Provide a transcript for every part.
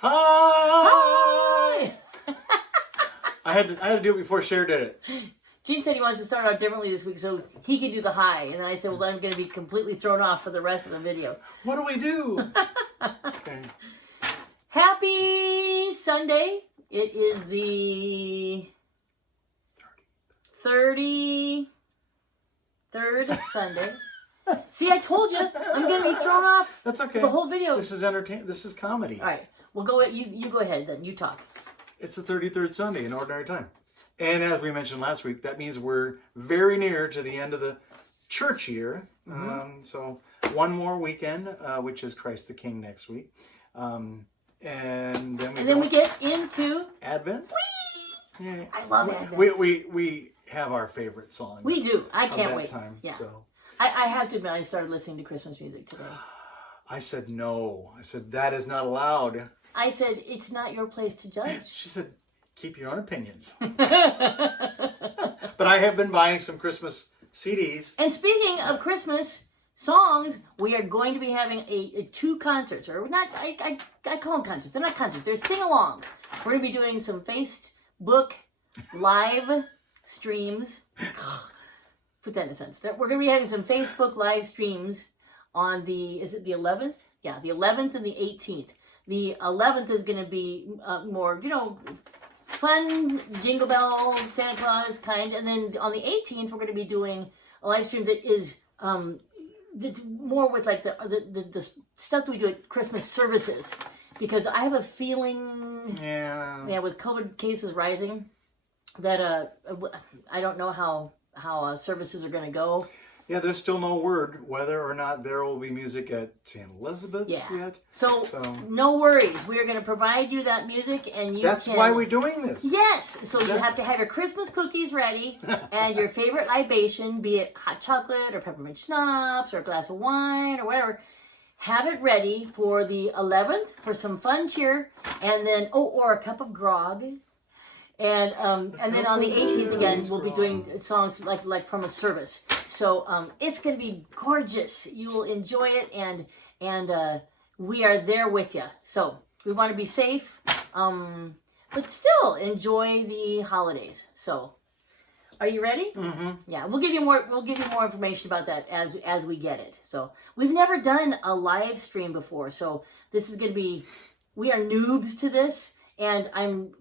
Hi! I had to do it before Cher did it. Gene said he wants to start out differently this week so he can do the hi. And then I said, well, I'm going to be completely thrown off for the rest of the video. What do we do? Okay. Happy Sunday. It is the 33rd Sunday. See, I told you. I'm going to be thrown off. That's okay. The whole video. This is entertainment. This is comedy. All right. Well, go ahead. You go ahead then. You talk. It's the 33rd Sunday in Ordinary Time. And as we mentioned last week, that means we're very near to the end of the church year. Mm-hmm. So one more weekend, which is Christ the King next week. And then we get into Advent. Whee! Yeah. I love Advent. We have our favorite songs. We do. I can't wait. Time, yeah. So. I have to admit, I started listening to Christmas music today. I said no. I said that is not allowed. I said it's not your place to judge. She said, keep your own opinions. But I have been buying some Christmas CDs. And speaking of Christmas songs, we are going to be having two concerts, or not. I call them concerts. They're not concerts. They're sing-alongs. We're going to be doing some Facebook live streams. Put that in a sense. We're going to be having some Facebook live streams on is it the 11th? Yeah, the 11th and the 18th. The 11th is going to be more, fun, jingle bell, Santa Claus kind. And then on the 18th, we're going to be doing a live stream that is that's more with like the stuff that we do at Christmas services. Because I have a feeling, with COVID cases rising, that I don't know how services are going to go. Yeah, there's still no word whether or not there will be music at St. Elizabeth's yet. So no worries. We are going to provide you that music, and That's why we're doing this. Yes. So you have to have your Christmas cookies ready, and your favorite libation, be it hot chocolate or peppermint schnapps or a glass of wine or whatever. Have it ready for the 11th for some fun cheer, and then or a cup of grog. And then on the 18th again, we'll be doing songs like from a service. So it's going to be gorgeous. You will enjoy it, and we are there with you. So we want to be safe, but still enjoy the holidays. So, are you ready? Mm-hmm. Yeah, we'll give you more information about that as we get it. So we've never done a live stream before, so this is going to be. We are noobs to this, and I'm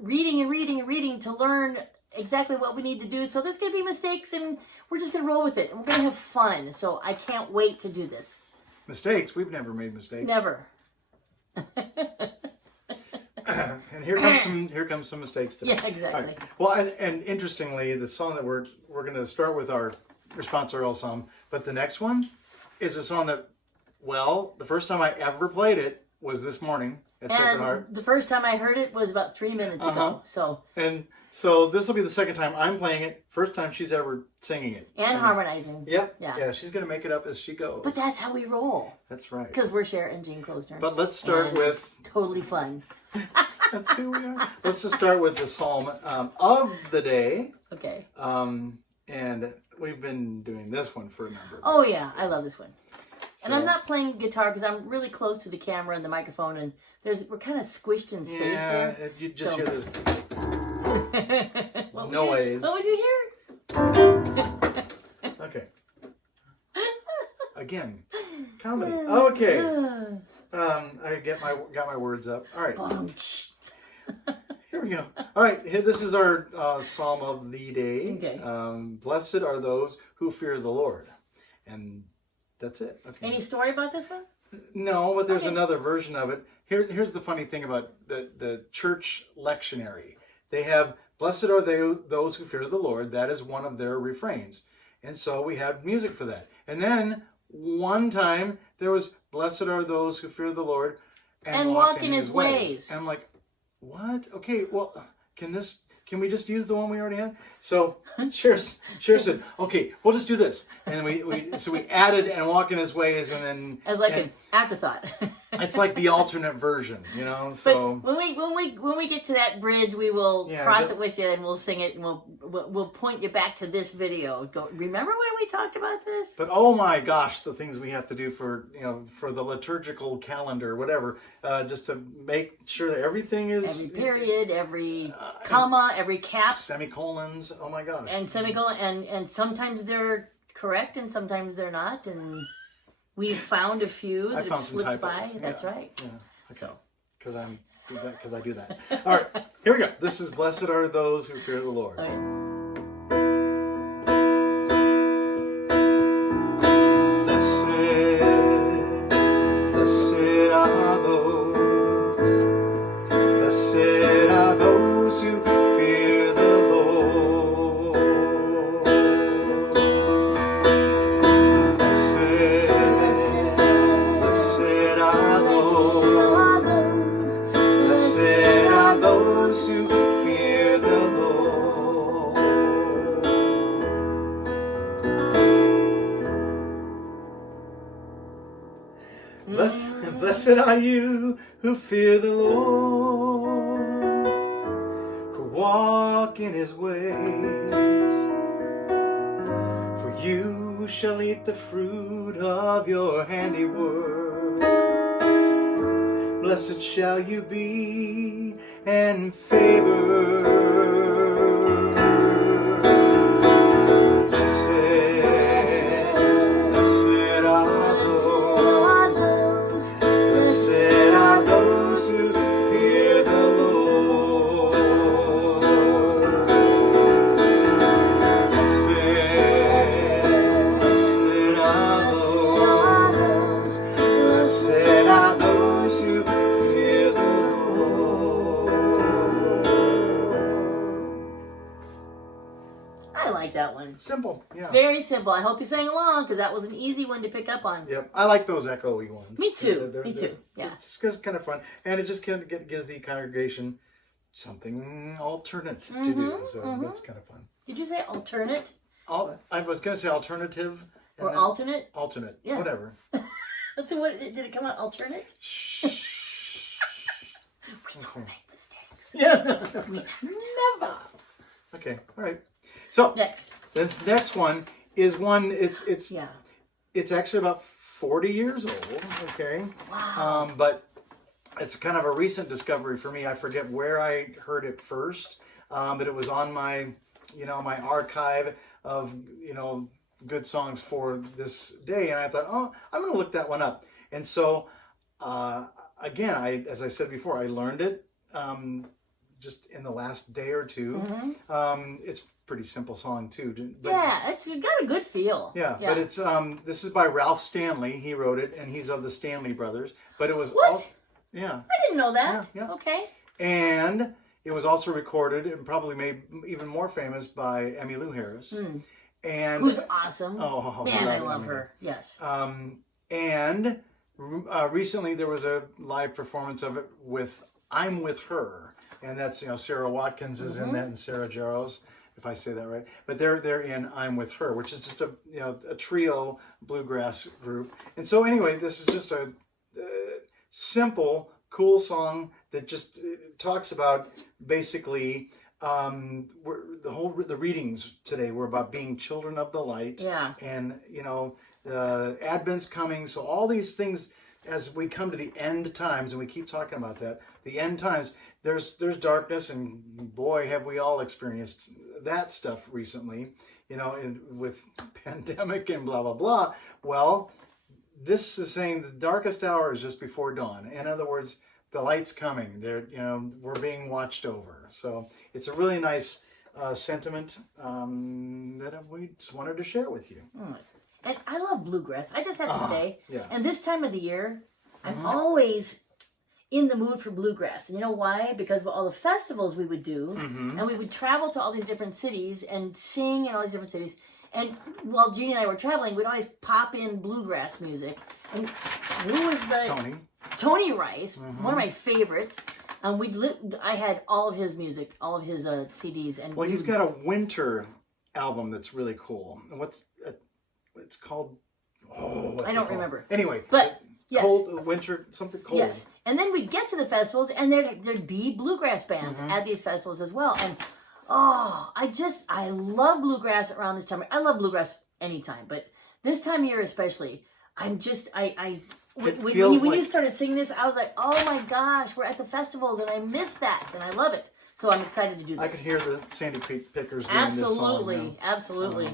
reading and reading and reading to learn exactly what we need to do. So there's going to be mistakes, and we're just going to roll with it. And we're going to have fun. So I can't wait to do this. Mistakes? We've never made mistakes. Never. And here comes some mistakes today. Yeah, exactly. Right. Well, and interestingly, the song that we're going to start with our responsorial psalm, but the next one is a song that, the first time I ever played it was this morning at Sacred Heart. The first time I heard it was about 3 minutes ago. So this will be the second time I'm playing it. First time she's ever singing it. And harmonizing. Yep. Yeah, she's going to make it up as she goes. But that's how we roll. That's right. Because we're Cher and Gene Klosner. But let's start with... Totally fun. That's who we are. Let's just start with the psalm of the day. Okay. And we've been doing this one for a number of Oh, yeah. I love this one. And I'm not playing guitar because I'm really close to the camera and the microphone, and we're kind of squished in space here. Yeah, you just hear this What noise. What would you hear? Okay. Again, comedy. Okay. I got my words up. All right. Here we go. All right. This is our psalm of the day. Okay. Blessed are those who fear the Lord, and that's it. Okay. Any story about this one? No, but there's another version of it. Here's the funny thing about the church lectionary. They have, blessed are those who fear the Lord. That is one of their refrains. And so we had music for that. And then one time there was, blessed are those who fear the Lord and walk in his ways. And I'm like, what? Okay, well, can we just use the one we already had? So Cher said, okay, we'll just do this. And we added and walk in his ways, and then as like an afterthought. It's like the alternate version, you know. So But when we get to that bridge, we will cross it with you, and we'll sing it, and we'll point you back to this video. Go, remember when we talked about this? But oh my gosh, the things we have to do for for the liturgical calendar, whatever, just to make sure that everything is every period, every comma, every cap, semicolons. Oh my gosh, and semicolon, and sometimes they're correct, and sometimes they're not, and we've found a few that have slipped by. That's right. Yeah. Okay. So because I do that. All right, here we go. This is "Blessed are those who fear the Lord." okay. Blessed are those who fear the Lord. Blessed are those who fear the Lord. Blessed are you who fear the Lord, who walk in his ways. For you shall eat the fruit of your handiwork. Blessed shall you be and favored. Blessed are those who fear the Lord. Blessed are those who fear the Lord. I like that one. Simple, yeah. It's very simple. I hope you sang along because that was an easy one to pick up on. Yep, I like those echoey ones. Me too. Me too. Yeah. It's just kind of fun, and it just kind of gives the congregation something alternate to do. So that's kind of fun. Did you say alternate? I was going to say alternative. Or alternate? Alternate. Yeah. Whatever. So what did it come out? Alternate? Shh. We don't make mistakes. Yeah. We Never. Okay. All right. So next. this next one is one. It's Yeah. It's actually about 40 years old. Okay. Wow. But it's kind of a recent discovery for me. I forget where I heard it first, but it was on my my archive of good songs for this day, and I thought, oh, I'm going to look that one up. And so again, as I said before, I learned it just in the last day or two. It's a pretty simple song too. But, yeah, it's got a good feel. Yeah, but it's this is by Ralph Stanley. He wrote it, and he's of the Stanley Brothers. But it was what? Yeah. I didn't know that. Yeah. Okay. And it was also recorded and probably made even more famous by Emmylou Harris. And who's awesome. Oh, man, I love her. Yes. And recently there was a live performance of it with "I'm With Her," and that's Sarah Watkins is in that, and Sarah Jaros, if I say that right. But they're in "I'm With Her," which is just a trio bluegrass group. And so anyway, this is just a simple, cool song that just talks about basically the readings today were about being children of the light. Yeah. And Advent's coming, so all these things as we come to the end times, and we keep talking about that, the end times, there's darkness, and boy, have we all experienced that stuff recently, with pandemic and blah, blah, blah. Well, this is saying the darkest hour is just before dawn. In other words, the light's coming. We're being watched over. So it's a really nice sentiment that we just wanted to share with you. And I love bluegrass. I just have to say, yeah. And this time of the year, I'm always in the mood for bluegrass. And you know why? Because of all the festivals we would do, and we would travel to all these different cities and sing in all these different cities. And while Jeannie and I were traveling, we'd always pop in bluegrass music. And who was the... Tony Rice, one of my favorites. I had all of his music, all of his CDs. And well, he's got a winter album that's really cool. And it's called? I don't remember. Anyway, but Yes. Cold winter, something cold. Yes. And then we'd get to the festivals, and there'd be bluegrass bands at these festivals as well. And I love bluegrass around this time. I love bluegrass anytime, but this time of year especially, when you started singing this, I was like, oh my gosh, we're at the festivals, and I miss that, and I love it. So I'm excited to do this. I could hear the Sandy Creek Pickers doing absolutely, this song. Absolutely.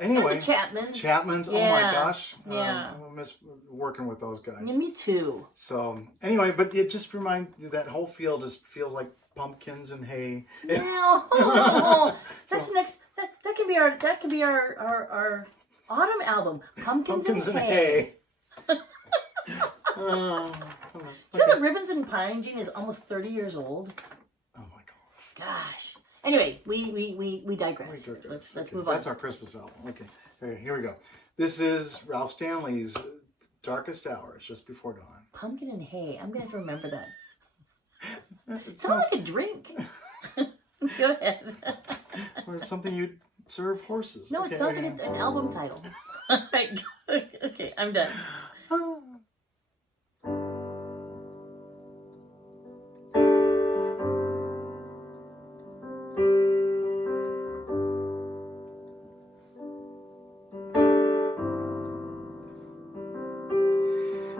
Anyway. And the Chapmans. Chapmans, yeah. Oh my gosh. Yeah. I miss working with those guys. Yeah, me too. So, anyway, but it just reminds you that whole field just feels like pumpkins and hay. No. That's next. That can be our autumn album. Pumpkins and hay. Do you know that Ribbons and Pine Gene is almost 30 years old? Oh my gosh. Anyway, we digress. Let's move on. That's our Christmas album. Okay, here we go. This is Ralph Stanley's Darkest Hours, Just Before Dawn. Pumpkin and hay. I'm going to have to remember that. It sounds like a drink. Go ahead. Or something you'd serve horses. No, it sounds like an album title. All right. Okay, I'm done.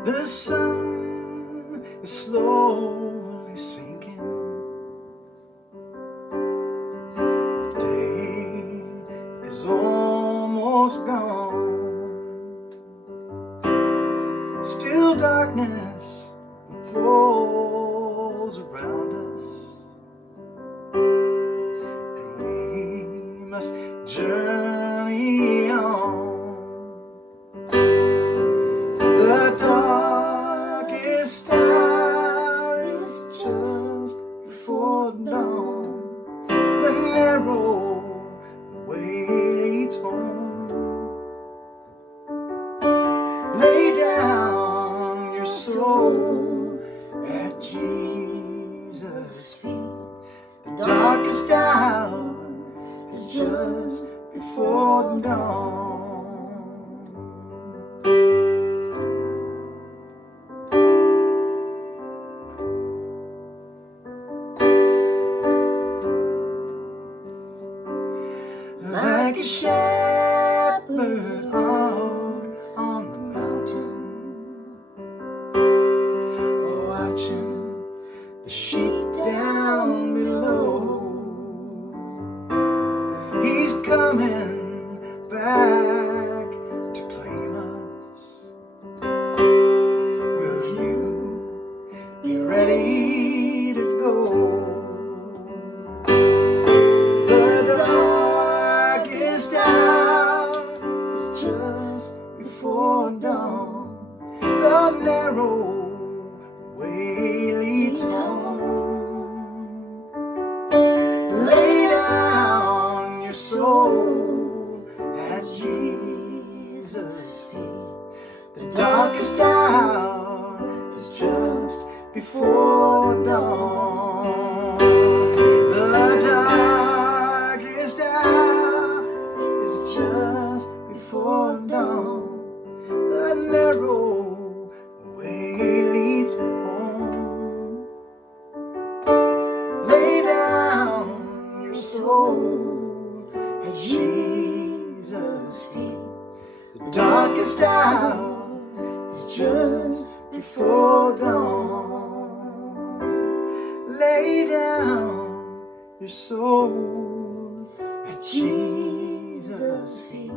The sun is slowly sinking. The day is almost gone. Still darkness falls around us, and we must journey on. The darkest hour is just before dawn. The narrow way leads home. Lay down your soul at Jesus' feet. The darkest hour is just before dawn. Like a shepherd out on the mountain, watching the sheep down below. He's coming back to claim us. Will you be ready to go? The narrow way leads home. Lay down your soul at Jesus' feet. The darkest hour is just before dawn. The darkest hour is just before dawn. The narrow way leads home. Lay down your soul at Jesus' feet. The darkest hour is just before dawn. Lay down your soul at Jesus' feet.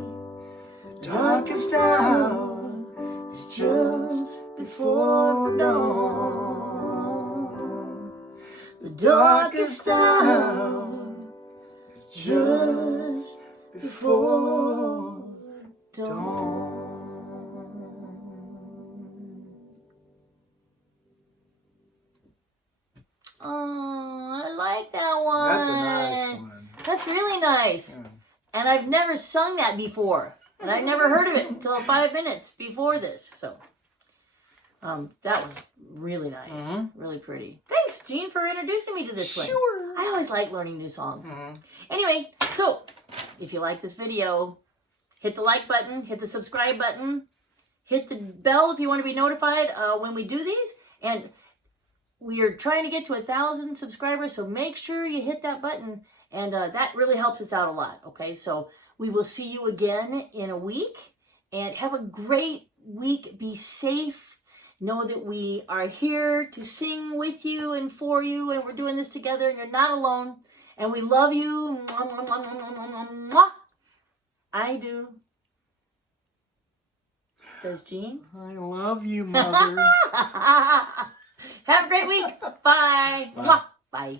The darkest hour is just before dawn. The darkest hour is just before dawn. Oh, I like that one. That's a nice one. That's really nice. Yeah. And I've never sung that before. And I never heard of it until 5 minutes before this. So, that was really nice. Really pretty. Thanks, Jean, for introducing me to this one. Sure. I always like learning new songs. Anyway, so, if you like this video, hit the like button, hit the subscribe button, Hit the bell if you want to be notified when we do these. And we are trying to get to 1,000 subscribers, so make sure you hit that button. And that really helps us out a lot, okay? So we will see you again in a week. And have a great week. Be safe. Know that we are here to sing with you and for you. And we're doing this together. And you're not alone. And we love you. I do. Does Jean? I love you, Mother. Have a great week. Bye. Bye. Bye.